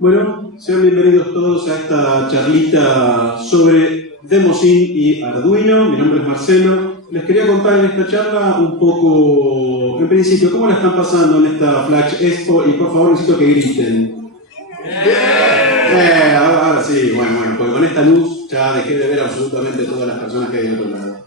Bueno, sean bienvenidos todos a esta charlita sobre Demoscene y Arduino. Mi nombre es Marcelo. Les quería contar en esta charla un poco, en principio, cómo la están pasando en esta Flash Expo y por favor necesito que griten. Ahora sí, bueno, pues con esta luz ya dejé de ver absolutamente todas las personas que hay del otro lado.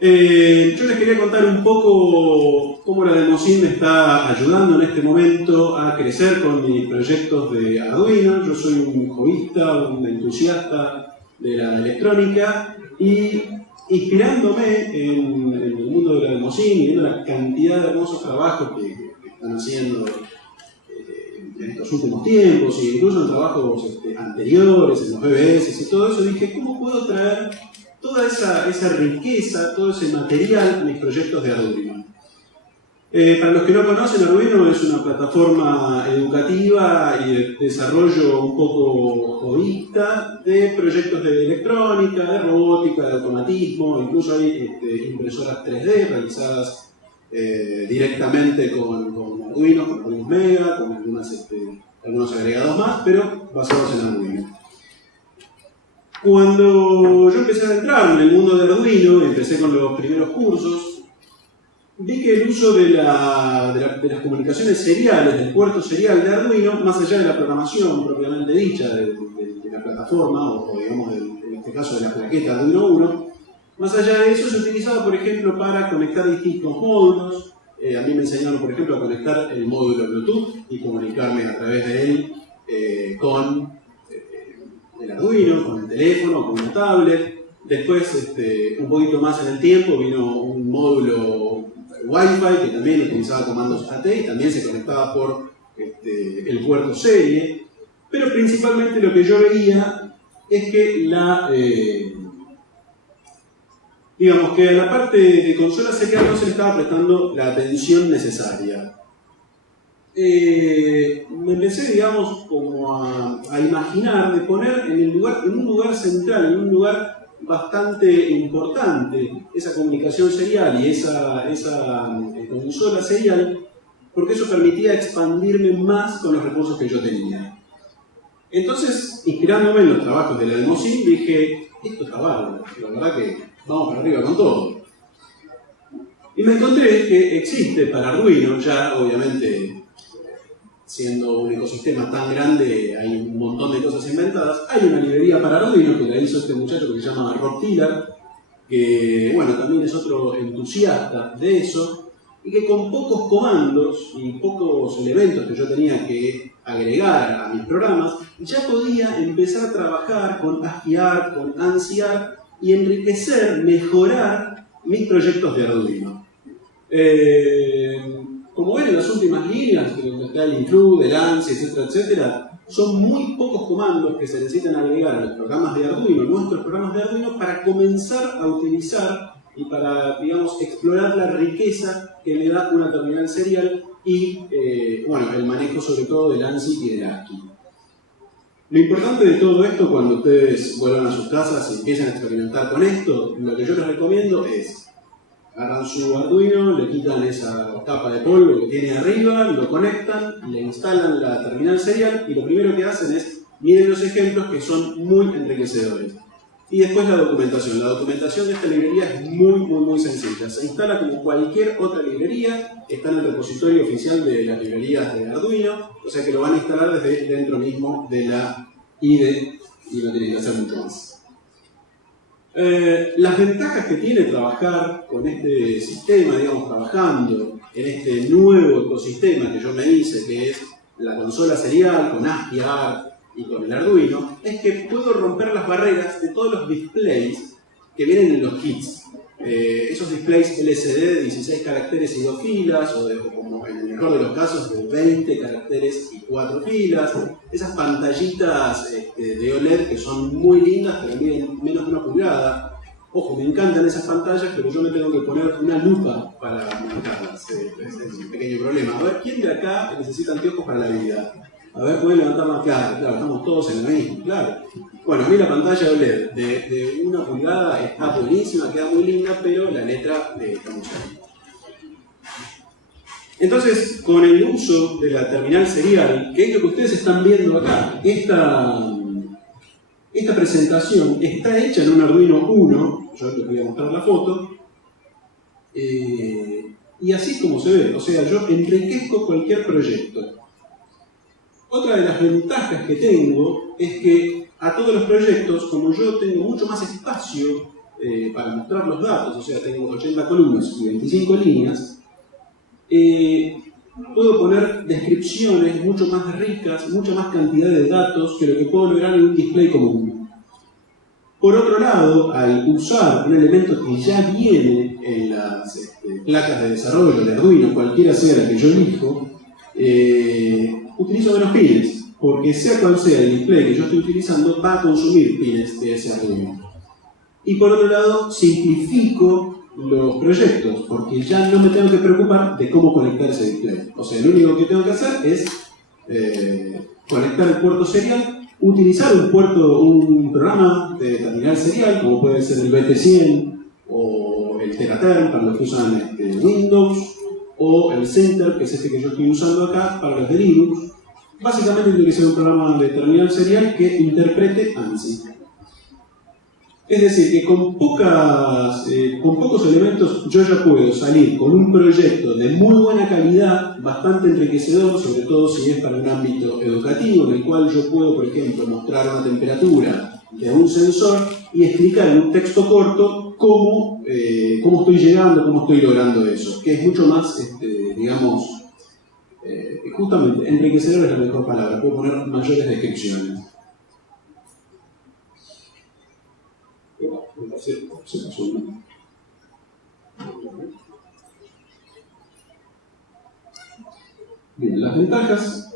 Yo les quería contar un poco cómo la Demoscene me está ayudando en este momento a crecer con mis proyectos de Arduino. Yo soy un hobbyista, un entusiasta de la electrónica y inspirándome en el mundo de la Demoscene y viendo la cantidad de hermosos trabajos que están haciendo en estos últimos tiempos e incluso en trabajos anteriores, en los BBS y todo eso, dije, ¿cómo puedo traer toda esa riqueza, todo ese material a mis proyectos de Arduino? Para los que no conocen, Arduino es una plataforma educativa y de desarrollo un poco hobbyista de proyectos de electrónica, de robótica, de automatismo, incluso hay impresoras 3D realizadas directamente con Arduino, con Arduino Mega, con algunos agregados más, pero basados en Arduino. Cuando yo empecé a adentrar en el mundo de Arduino, empecé con los primeros cursos, vi que el uso de las comunicaciones seriales, del puerto serial de Arduino, más allá de la programación propiamente dicha de la plataforma, o digamos en este caso de la plaqueta Arduino 1, más allá de eso se utilizaba, por ejemplo, para conectar distintos módulos. A mí me enseñaron, por ejemplo, a conectar el módulo Bluetooth y comunicarme a través de él con el Arduino, con el teléfono, con una tablet. Después, un poquito más en el tiempo, vino un módulo Wi-Fi que también utilizaba comandos AT y también se conectaba por el puerto serie. Pero principalmente lo que yo veía es que digamos que a la parte de consola serial no se le estaba prestando la atención necesaria. Me empecé, digamos, como a imaginar de poner en un lugar central, en un lugar bastante importante, esa comunicación serial y esa consola serial, porque eso permitía expandirme más con los recursos que yo tenía. Entonces, inspirándome en los trabajos de la Demoscene, dije, esto está bárbaro, la verdad que vamos para arriba con todo. Y me encontré que existe para Arduino, ya obviamente siendo un ecosistema tan grande, hay un montón de cosas inventadas. Hay una librería para Arduino que la hizo este muchacho que se llama Rob Tiller, que bueno, también es otro entusiasta de eso, y que con pocos comandos y pocos elementos que yo tenía que agregar a mis programas, ya podía empezar a trabajar con ASCII-Art, con ANSI-Art y enriquecer, mejorar mis proyectos de Arduino. Como ven en las últimas líneas, donde está el include, el ANSI, etcétera, etcétera, son muy pocos comandos que se necesitan agregar a los programas de Arduino, nuestros programas de Arduino, para comenzar a utilizar y para, digamos, explorar la riqueza que le da una terminal serial y, bueno, el manejo sobre todo del ANSI y del ASCII. Lo importante de todo esto, cuando ustedes vuelvan a sus casas y empiecen a experimentar con esto, lo que yo les recomiendo es agarran su Arduino, le quitan esa capa de polvo que tiene arriba, lo conectan, le instalan la terminal serial y lo primero que hacen es miren los ejemplos que son muy enriquecedores. Y después la documentación. La documentación de esta librería es muy sencilla. Se instala como cualquier otra librería, está en el repositorio oficial de las librerías de Arduino, o sea que lo van a instalar desde dentro mismo de la IDE y no tienen que hacer mucho más. Las ventajas que tiene trabajar con este sistema, digamos, trabajando en este nuevo ecosistema que yo me hice, que es la consola serial con ASCII-Art y con el Arduino, es que puedo romper las barreras de todos los displays que vienen en los kits. Esos displays LCD de 16 caracteres y 2 filas, o como en el mejor de los casos de 20 caracteres y 4 filas. Esas pantallitas de OLED que son muy lindas, pero miden menos de 1 pulgada. Ojo, me encantan esas pantallas, pero yo me tengo que poner una lupa para manejarlas. Es un pequeño problema. A ver, ¿quién de acá necesita anteojos para la vida? A ver, pueden levantar más. Claro, estamos todos en lo mismo, claro. Bueno, a mí la pantalla OLED de 1 pulgada está buenísima, queda muy linda, pero la letra está muy chiquita. Entonces, con el uso de la terminal serial, que es lo que ustedes están viendo acá, esta presentación está hecha en un Arduino Uno, yo les voy a mostrar la foto, y así es como se ve, o sea, yo enriquezco cualquier proyecto. Otra de las ventajas que tengo es que a todos los proyectos, como yo tengo mucho más espacio para mostrar los datos, o sea, tengo 80 columnas y 25 líneas, puedo poner descripciones mucho más ricas, mucha más cantidad de datos que lo que puedo lograr en un display común. Por otro lado, al usar un elemento que ya viene en las placas de desarrollo de Arduino, cualquiera sea la que yo elijo, utilizo menos pines, porque sea cual sea el display que yo estoy utilizando, va a consumir pines de ese Arduino. Y por otro lado, simplifico los proyectos, porque ya no me tengo que preocupar de cómo conectar ese display. O sea, lo único que tengo que hacer es conectar el puerto serial, utilizar un programa de terminal serial, como puede ser el BT100 o el Teraterm para los que usan Windows, o el Center, que es este que yo estoy usando acá, para los de Linux. Básicamente tiene que ser un programa de terminal serial que interprete ANSI. Es decir, que con pocos elementos yo ya puedo salir con un proyecto de muy buena calidad, bastante enriquecedor, sobre todo si es para un ámbito educativo, en el cual yo puedo, por ejemplo, mostrar una temperatura de un sensor y explicar en un texto corto cómo estoy llegando, cómo estoy logrando eso, que es mucho más, digamos, justamente, enriquecedor es la mejor palabra, puedo poner mayores descripciones. Se pasó una. Bien, las ventajas.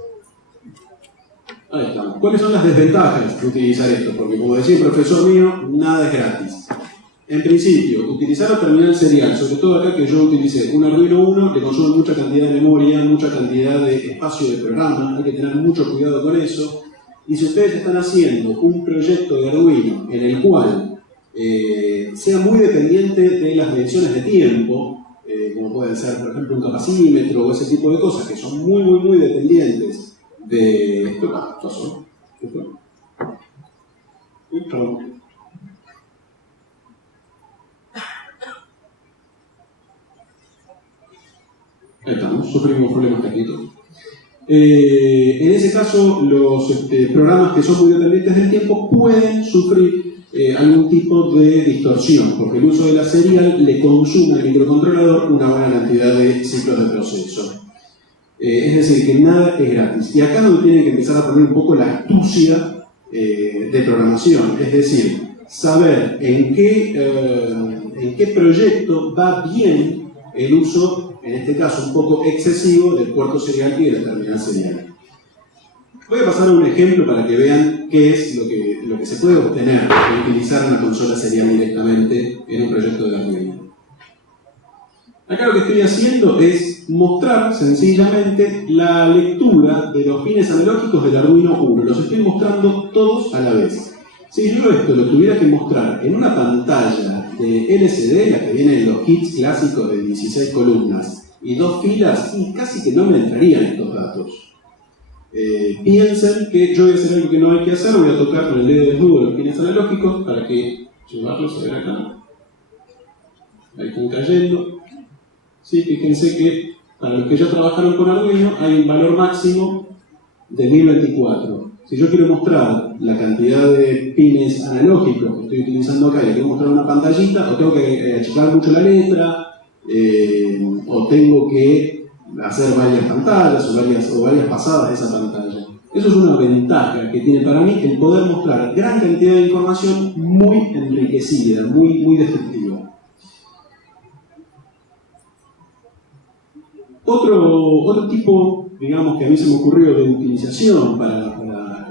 Ahí estamos. ¿Cuáles son las desventajas de utilizar esto? Porque como decía el profesor mío, nada es gratis. En principio, utilizar la terminal serial, sobre todo acá que yo utilicé un Arduino Uno, le consume mucha cantidad de memoria, mucha cantidad de espacio de programa, hay que tener mucho cuidado con eso. Y si ustedes están haciendo un proyecto de Arduino en el cual sea muy dependiente de las mediciones de tiempo, como pueden ser, por ejemplo, un capacímetro o ese tipo de cosas que son muy dependientes de... ¿Qué pasó? ¿Qué fue? Ahí estamos, sufrimos problemas técnicos. En ese caso, los programas que son muy dependientes del tiempo pueden sufrir algún tipo de distorsión, porque el uso de la serial le consume al microcontrolador una buena cantidad de ciclos de proceso. Es decir, que nada es gratis. Y acá es donde tienen que empezar a poner un poco la astucia de programación, es decir, saber en qué proyecto va bien el uso, en este caso un poco excesivo, del puerto serial y de la terminal serial. Voy a pasar a un ejemplo para que vean qué es lo que se puede obtener de utilizar una consola serial directamente en un proyecto de Arduino. Acá lo que estoy haciendo es mostrar sencillamente la lectura de los pines analógicos del Arduino Uno. Los estoy mostrando todos a la vez. Si yo esto lo tuviera que mostrar en una pantalla de LCD, la que viene en los kits clásicos de 16 columnas y 2 filas, y casi que no me entrarían estos datos. Piensen que yo voy a hacer algo que no hay que hacer, voy a tocar con el dedo desnudo los pines analógicos para que llevarlos a ver acá. Ahí están cayendo. Sí, fíjense que para los que ya trabajaron con Arduino hay un valor máximo de 1024. Si yo quiero mostrar la cantidad de pines analógicos que estoy utilizando acá y le quiero mostrar una pantallita, o tengo que achicar mucho la letra, o tengo que hacer varias pantallas o varias pasadas de esa pantalla. Eso es una ventaja que tiene para mí el poder mostrar gran cantidad de información muy enriquecida, muy descriptiva. Otro tipo, digamos, que a mí se me ocurrió de utilización para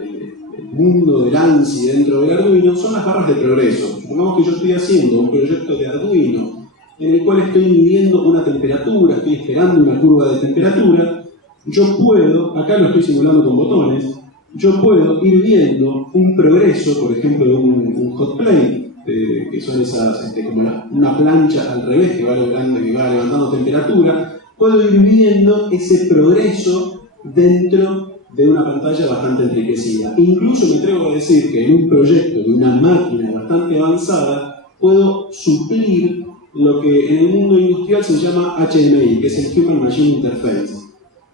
el mundo del ANSI dentro del Arduino son las barras de progreso. Supongamos que yo estoy haciendo un proyecto de Arduino en el cual estoy midiendo una temperatura, estoy esperando una curva de temperatura. Yo puedo, acá lo estoy simulando con botones, yo puedo ir viendo un progreso, por ejemplo, de un hot plate, que son esas, como una plancha al revés que va levantando temperatura. puedo ir viendo ese progreso dentro de una pantalla bastante enriquecida. Incluso me atrevo a decir que en un proyecto de una máquina bastante avanzada puedo suplir lo que en el mundo industrial se llama HMI, que es el Human Machine Interface.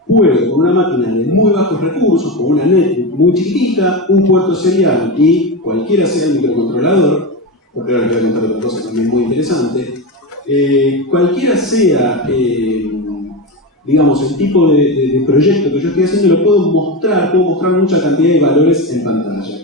Puedo, con una máquina de muy bajos recursos, con una netbook muy chiquitita, un puerto serial y cualquiera sea el microcontrolador, porque ahora les voy a contar otra cosa también muy interesante, cualquiera sea digamos, el tipo de proyecto que yo estoy haciendo, lo puedo mostrar mucha cantidad de valores en pantalla.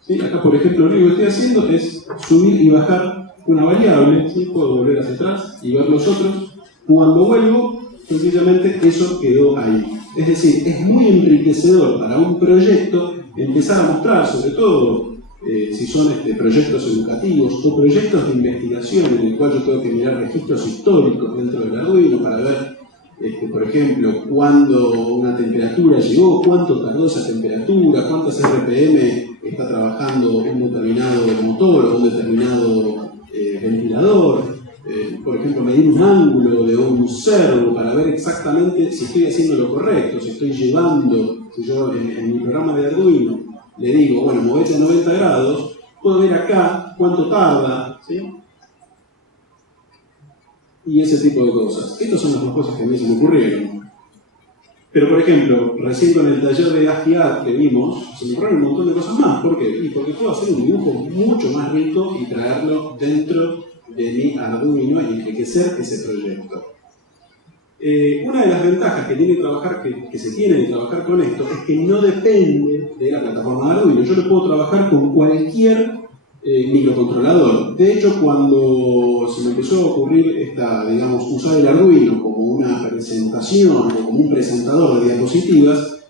¿Sí? Acá, por ejemplo, lo único que estoy haciendo es subir y bajar una variable, ¿sí? Puedo volver hacia atrás y ver los otros. Cuando vuelvo, sencillamente eso quedó ahí. Es decir, es muy enriquecedor para un proyecto empezar a mostrar, sobre todo si son proyectos educativos o proyectos de investigación en el cual yo tengo que mirar registros históricos dentro del Arduino para ver, por ejemplo, cuándo una temperatura llegó, cuánto tardó esa temperatura, cuántas RPM está trabajando un determinado motor o un determinado ventilador. Por ejemplo, medir un ángulo de un servo para ver exactamente si estoy haciendo lo correcto, si estoy llevando, si yo en mi programa de Arduino le digo, bueno, movete a 90 grados, puedo ver acá cuánto tarda, ¿sí? Y ese tipo de cosas. Estas son las dos cosas que a mí se me ocurrieron. Pero, por ejemplo, recién con el taller de ASCII que vimos, se me ocurrieron un montón de cosas más. ¿Por qué? Y porque puedo hacer un dibujo mucho más rico y traerlo dentro de mi Arduino y enriquecer ese proyecto. Una de las ventajas que tiene trabajar, que se tiene de trabajar con esto, es que no depende de la plataforma de Arduino. Yo lo puedo trabajar con cualquier microcontrolador. De hecho, cuando se me empezó a ocurrir digamos, usar el Arduino como una presentación o como un presentador de diapositivas,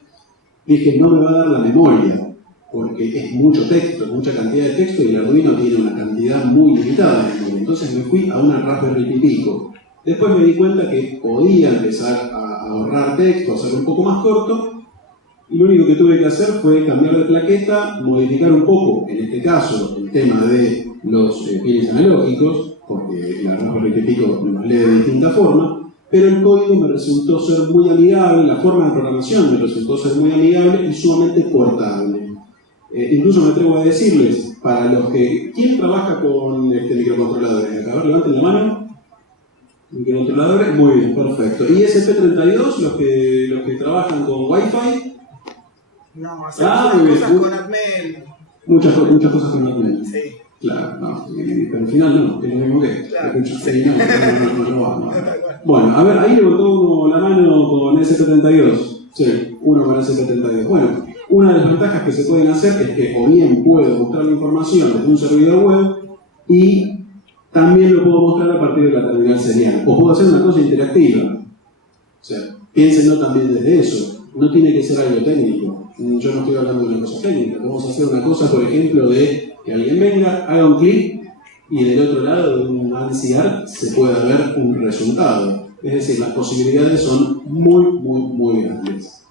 dije, no me va a dar la memoria, porque es mucho texto, mucha cantidad de texto, y el Arduino tiene una cantidad muy limitada de memoria. Entonces me fui a una Raspberry Pi Pico. Después me di cuenta que podía empezar a ahorrar texto, hacerlo un poco más corto, y lo único que tuve que hacer fue cambiar de plaqueta, modificar un poco, en este caso, el tema de los pines analógicos, porque la Raspberry Pi Pico nos lee de distinta forma, pero el código me resultó ser muy amigable, la forma de programación me resultó ser muy amigable y sumamente portable. Incluso me atrevo a decirles, para los que... ¿Quién trabaja con microcontroladores? Acá, levanten la mano. Microcontroladores, muy bien, perfecto. ¿Y ESP32, los que trabajan con Wi-Fi? No, hacemos muchas cosas con Atmel. Muchas cosas con Atmel. Sí. Claro, no, pero al final no, es lo mismo que. Claro. Sí, no. Bueno, a ver, ahí levantó uno la mano con ESP32. Sí, uno con ESP32. Bueno, una de las ventajas que se pueden hacer es que o bien puedo mostrar la información desde un servidor web y también lo puedo mostrar a partir de la terminal serial. O puedo hacer una cosa interactiva. O sea, piénsenlo también desde eso. No tiene que ser algo técnico. Yo no estoy hablando de una cosa técnica. Vamos a hacer una cosa, por ejemplo, de que alguien venga, haga un clic y del otro lado de un ANSI ARC se pueda ver un resultado. Es decir, las posibilidades son muy grandes.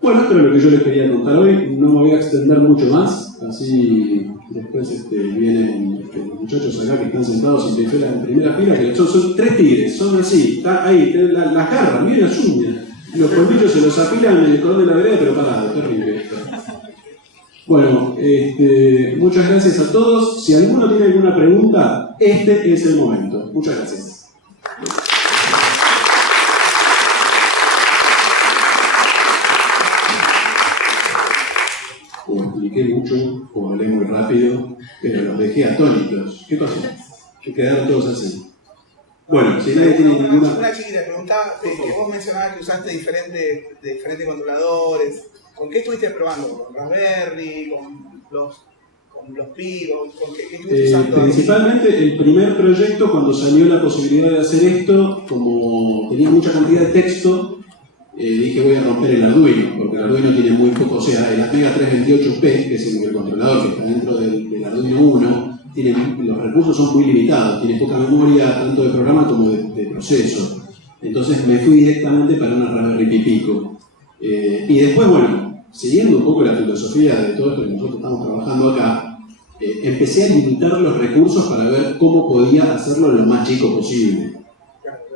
Bueno, esto es lo que yo les quería contar hoy. No me voy a extender mucho más. Así después vienen los muchachos acá que están sentados en primera fila, que son tres tigres, son así, está ahí, las garras, miren las uñas. Los colmillos se los apilan en el cordón de la vereda, pero parado, terrible esto. Bueno, muchas gracias a todos. Si alguno tiene alguna pregunta, este es el momento. Muchas gracias. O expliqué mucho, o hablé muy rápido, pero los dejé atónitos. ¿Qué pasó? Que quedaron todos así. Bueno, si nadie tiene ninguna... Una chiquita preguntaba, que vos mencionabas que usaste diferentes controladores. ¿Con qué estuviste probando? ¿Con Raspberry? ¿Con los Pi? ¿Con qué estuviste usando? Principalmente el primer proyecto, cuando salió la posibilidad de hacer esto, como tenía mucha cantidad de texto, dije voy a romper el Arduino, porque el Arduino tiene muy poco, o sea, el Atmega 328P, que es el microcontrolador que está dentro del Arduino 1, los recursos son muy limitados, tiene poca memoria tanto de programa como de proceso. Entonces me fui directamente para una Raspberry Pi Pico. Y después, bueno, siguiendo un poco la filosofía de todo esto que nosotros estamos trabajando acá, empecé a limitar los recursos para ver cómo podía hacerlo lo más chico posible.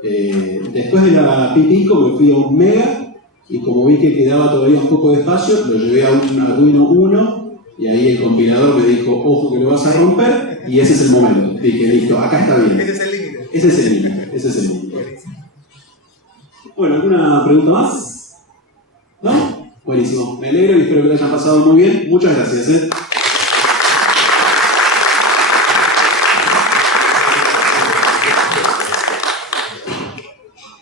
Después de la Pipico me fui a un Mega y como vi que quedaba todavía un poco de espacio, lo llevé a un Arduino 1 y ahí el compilador me dijo, ojo que lo vas a romper, y ese es el momento. Dije, listo, acá está bien. Ese es el límite. Ese es el límite, ese es el límite. Bueno, ¿alguna pregunta más? ¿No? Buenísimo, me alegro y espero que lo hayan pasado muy bien. Muchas gracias.